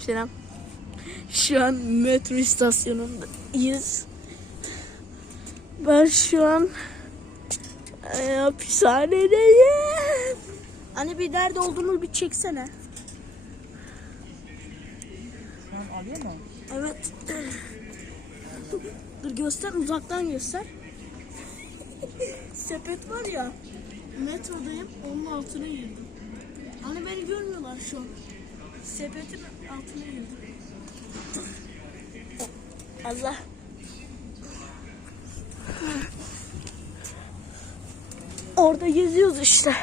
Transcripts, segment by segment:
Selam. Şu an metro istasyonundayız. Ben şu an e, hapishanedeyim. Hani bir nerede olduğunu bir çeksene. An alıyor mu? Evet. Dur göster uzaktan göster. Sepet var ya. Metrodayım onun altına girdim. Hani beni görmüyorlar şu an. Sepetin altına girdim. Allah. Orada geziyoruz işte.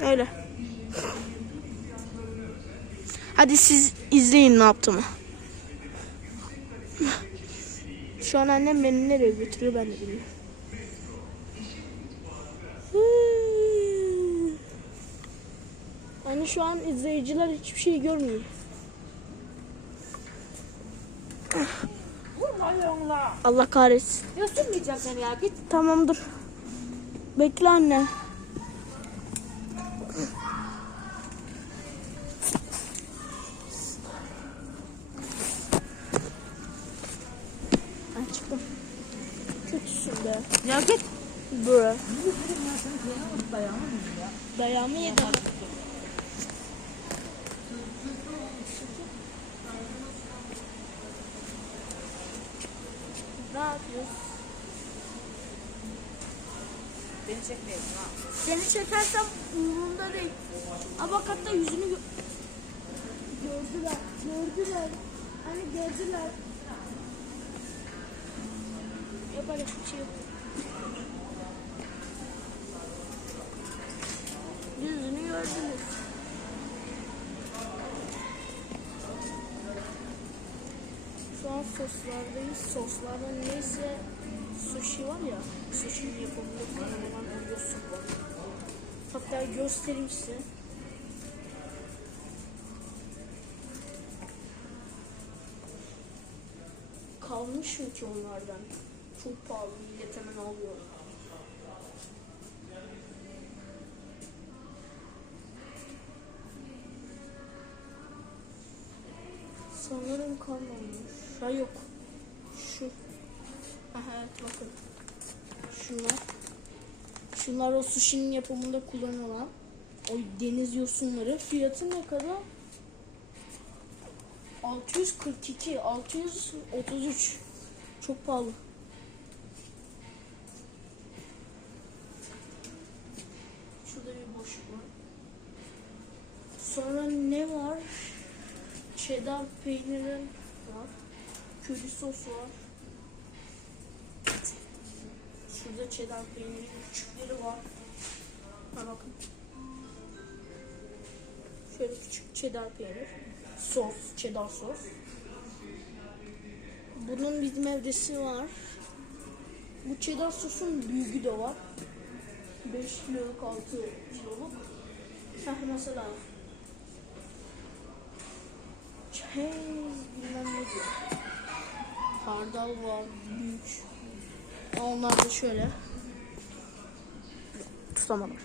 Öyle. Hadi siz izleyin ne yaptığımı. Şu an annem beni nereye götürüyor ben de bilmiyorum. Yani şu an izleyiciler hiçbir şey görmüyor. Vurma yolla. Allah kahretsin. Ya sürmeyeceğim seni ya git. Tamam dur. Bekle anne. Ben çıktım. Kötüsün be. Ya git. Bura. Dayağımı yedim. Beni çekmeyelim ha. Seni çekersem umurumda değil. Hatta yüzünü gö- gördüler. Gördüler. Hani gördüler. Öyle bir şey yok. Yüzünü gördünüz. Soslardayız. Soslardan neyse sushi var ya. Sushi'nin yapımında kullanılan önce su var. Hatta göstereyim size. Kalmış mı ki onlardan? Çok pahalı. Millet hemen alıyor. Sanırım kalmamış. Ha yok. Şu. Aha evet bakın. Şunlar. Şunlar o sushi'nin yapımında kullanılan o deniz yosunları. Fiyatı ne kadar? 642, 633. Çok pahalı. Şurada bir boşluk var. Sonra ne var? Cheddar peyniri var. Köri sos var. Şurada cheddar peyniri küçükleri var. Ha bakın. Şöyle küçük cheddar peynir. Sos, cheddar sos. Bunun bizim evdesi var. Bu cheddar sosun büyüğü de var. 5 kiloluk 6 kiloluk. Heh mesela. Hey, bilmem ne diyor. Hardal var, büyük. Onlar da şöyle. Tutamadım.